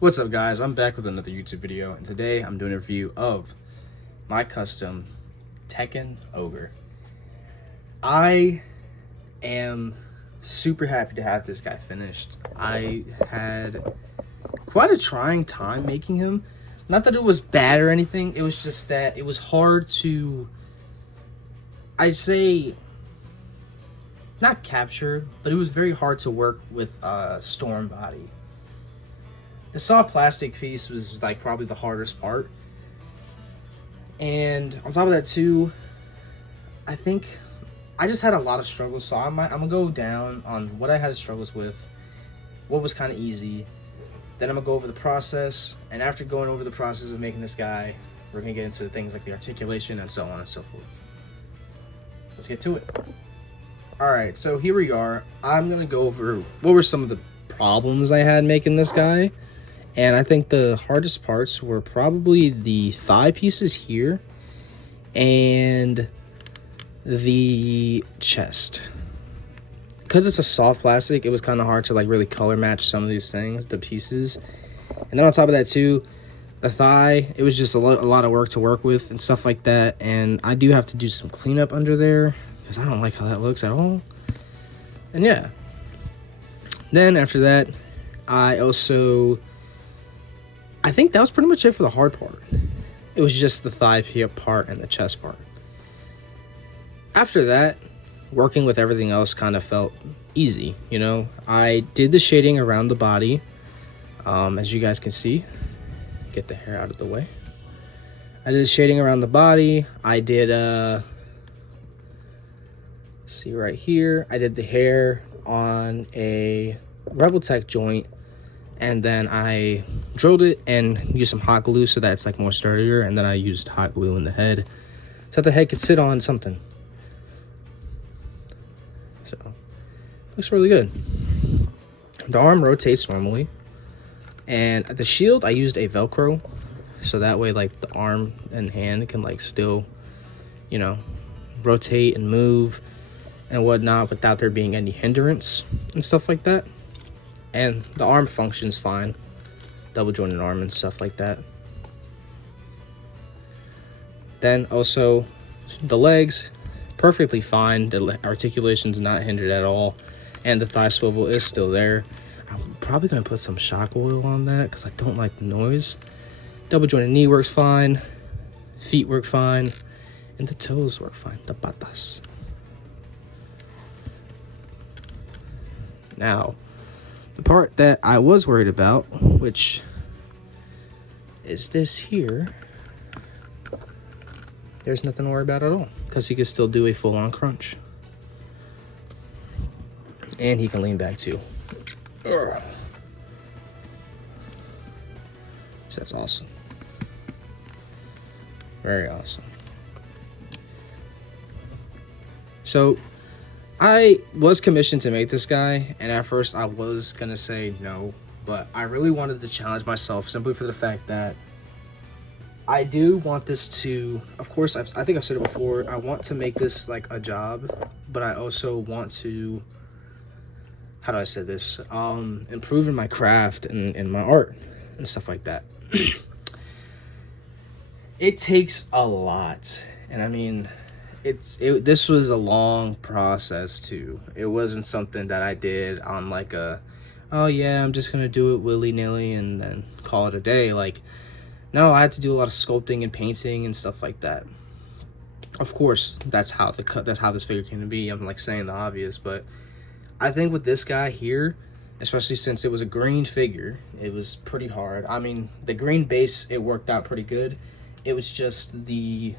What's up, guys? I'm back with another YouTube video, and today I'm doing a review of my custom Tekken Ogre. I am super happy to have this guy finished. I had quite a trying time making him. Not that it was bad or anything, it was just that it was hard to, I'd say, not capture, but it was very hard to work with Storm Body. The soft plastic piece was like probably the hardest part, and on top of that too, I think I just had a lot of struggles. So I'm gonna go down on what I had struggles with, what was kind of easy, then I'm gonna go over the process, and after going over the process of making this guy, we're gonna get into things like the articulation and so on and so forth. Let's get to it. All right, so here we are. I'm gonna go over what were some of the problems I had making this guy. And I think the hardest parts were probably the thigh pieces here and the chest. Because it's a soft plastic, it was kind of hard to like really color match some of these things, the pieces. And then on top of that too, the thigh, it was just a lot of work to work with and stuff like that. And I do have to do some cleanup under there because I don't like how that looks at all. And yeah. Then after that, I think that was pretty much it for the hard part. It was just the thigh part and the chest part. After that, working with everything else kind of felt easy, you know. I did the shading around the body, as you guys can see. Get the hair out of the way. I did the shading around the body. I did, see right here, I did the hair on a Rebel Tech joint. And then I drilled it and used some hot glue so that it's like more sturdier. And then I used hot glue in the head so that the head could sit on something. So, looks really good. The arm rotates normally. And the shield, I used a Velcro. So that way, like, the arm and hand can, like, still, you know, rotate and move and whatnot without there being any hindrance and stuff like that. And the arm functions fine, double jointed arm and stuff like that. Then also the legs, perfectly fine. The articulation's not hindered at all, and the thigh swivel is still there. I'm probably gonna put some shock oil on that because I don't like the noise. Double jointed knee works fine, feet work fine, and the toes work fine. The patas. Now, the part that I was worried about, which is this here, there's nothing to worry about at all because he can still do a full-on crunch. And he can lean back too. So that's awesome. Very awesome. So I was commissioned to make this guy, and at first I was gonna say no, but I really wanted to challenge myself simply for the fact that I do want this to, of course, I think I've said it before, I want to make this like a job, but I also want to, how do I say this, improve in my craft and in my art and stuff like that. It takes a lot, and I mean, this was a long process too. It wasn't something that I did on like a, oh yeah, I'm just gonna do it willy-nilly and then call it a day. Like, no, I had to do a lot of sculpting and painting and stuff like that. Of course, that's how this figure came to be. I'm like saying the obvious, but I think with this guy here, especially since it was a green figure, it was pretty hard. I mean, the green base, it worked out pretty good. It was just the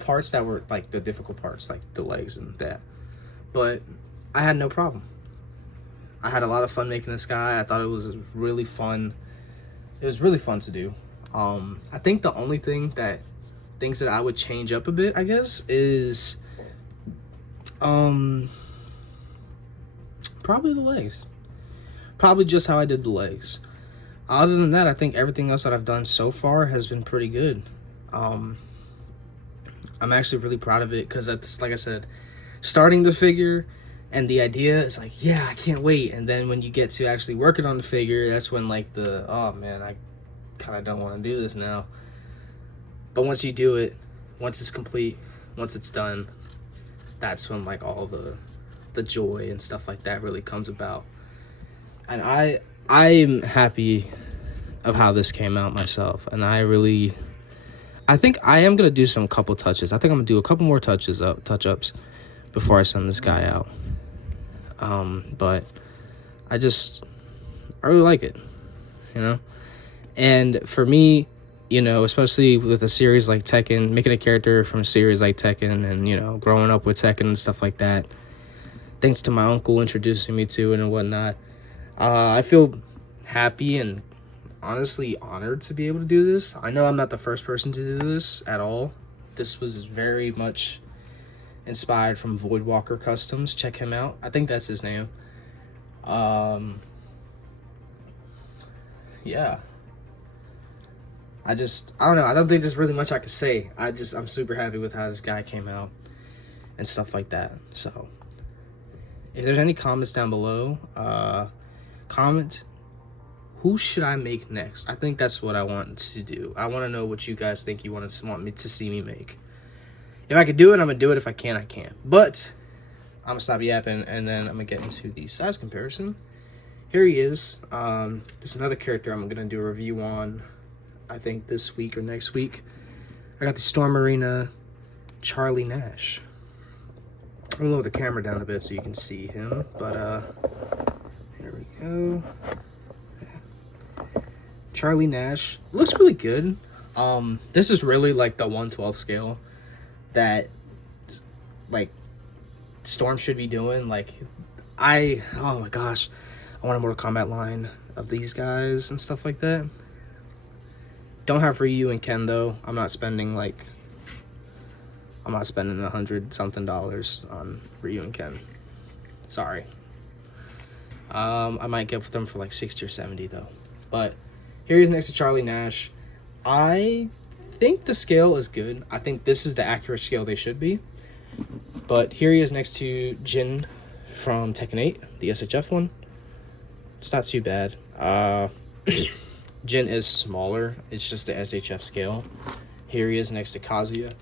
parts that were like the difficult parts, like the legs and that. But I had no problem. I had a lot of fun making this guy. I thought it was really fun. It was really fun to do. I think the only things that I would change up a bit, I guess, is probably the legs. Probably just how I did the legs. Other than that, I think everything else that I've done so far has been pretty good. I'm actually really proud of it because that's, like I said, starting the figure and the idea is like, yeah, I can't wait. And then when you get to actually working on the figure, that's when like oh man, I kind of don't want to do this now. But once you do it, once it's complete, once it's done, that's when like all the joy and stuff like that really comes about. And I'm happy of how this came out myself, and I think I am gonna do some couple touches. I think I'm gonna do a couple more touch ups before I send this guy out. But I really like it, you know. And for me, you know, especially with a series like Tekken, making a character from a series like Tekken, and you know, growing up with Tekken and stuff like that, thanks to my uncle introducing me to it and whatnot, I feel happy and honestly honored to be able to do this. I know I'm not the first person to do this at all. This was very much inspired from Voidwalker Customs. Check him out. I think that's his name. Yeah. I don't know. I don't think there's really much I could say. I'm super happy with how this guy came out and stuff like that. So if there's any comments down below, comment, who should I make next? I think that's what I want to do. I want to know what you guys think you want me to see me make. If I could do it, I'm going to do it. If I can't, I can't. But I'm going to stop yapping, and then I'm going to get into the size comparison. Here he is. This is another character I'm going to do a review on, I think this week or next week. I got the Storm Arena Charlie Nash. I'm going to lower the camera down a bit so you can see him. But, here we go. Charlie Nash looks really good. This is really like the 1/12 scale that like Storm should be doing. Like oh my gosh, I want a Mortal Kombat line of these guys and stuff like that. Don't have Ryu and Ken though. I'm not spending $100 something on Ryu and Ken. Sorry. I might get them for like 60 or 70 though. But here he's next to Charlie Nash. I think the scale is good. I think this is the accurate scale they should be. But here he is next to Jin from Tekken 8, the SHF one. It's not too bad. Jin is smaller. It's just the SHF scale. Here he is next to Kazuya.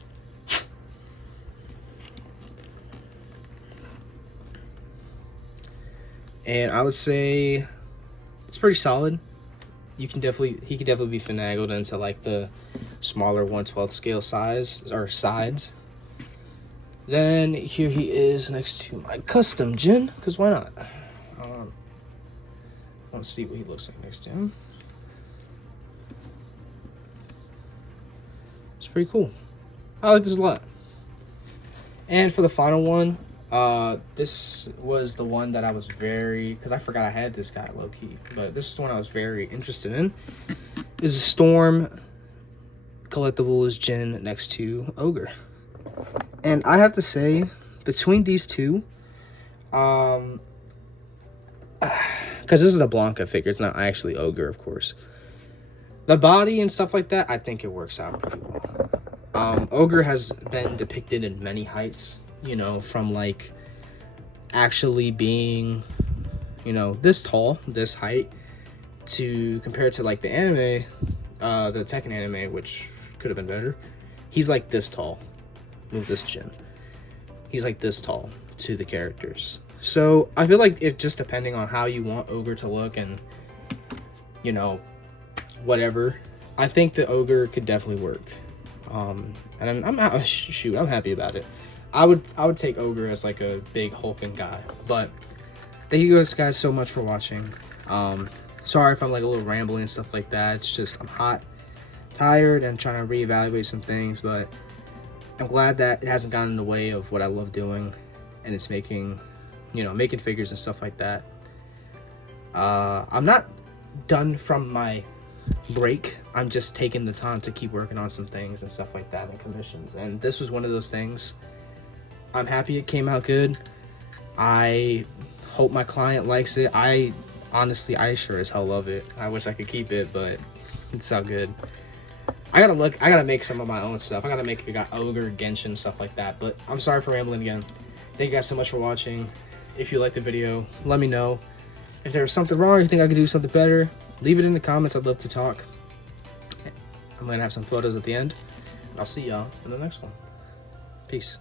And I would say it's pretty solid. He can definitely be finagled into like the smaller 1/12 scale size or sides. Then here he is next to my custom Jin, because why not? I want to see what he looks like next to him. It's pretty cool. I like this a lot. And for the final one, this was the one that I was because I forgot I had this guy low-key, but this is the one I was very interested in. Is a Storm Collectibles Jin next to Ogre. And I have to say, between these two, because this is a Blanca figure, it's not actually Ogre, of course. The body and stuff like that, I think it works out pretty well. Ogre has been depicted in many heights, you know, from like actually being, you know, this tall, this height, to compared to like the anime, the Tekken anime, which could have been better. He's like this tall. Move this Jin. He's like this tall to the characters. So I feel like if just depending on how you want Ogre to look and, you know, whatever, I think the Ogre could definitely work. And I'm happy about it. I would take Ogre as like a big hulking guy. But thank you guys so much for watching. Sorry if I'm like a little rambling and stuff like that. It's just I'm hot, tired, and trying to reevaluate some things, but I'm glad that it hasn't gotten in the way of what I love doing, and it's making figures and stuff like that. I'm not done from my break. I'm just taking the time to keep working on some things and stuff like that and commissions, and this was one of those things. I'm happy it came out good. I hope my client likes it. I sure as hell love it. I wish I could keep it, but it's all good. I gotta make some of my own stuff. I gotta make Ogre, Genshin, stuff like that. But I'm sorry for rambling again. Thank you guys so much for watching. If you like the video, let me know. If there's something wrong or you think I could do something better, leave it in the comments. I'd love to talk. I'm going to have some photos at the end. And I'll see y'all in the next one. Peace.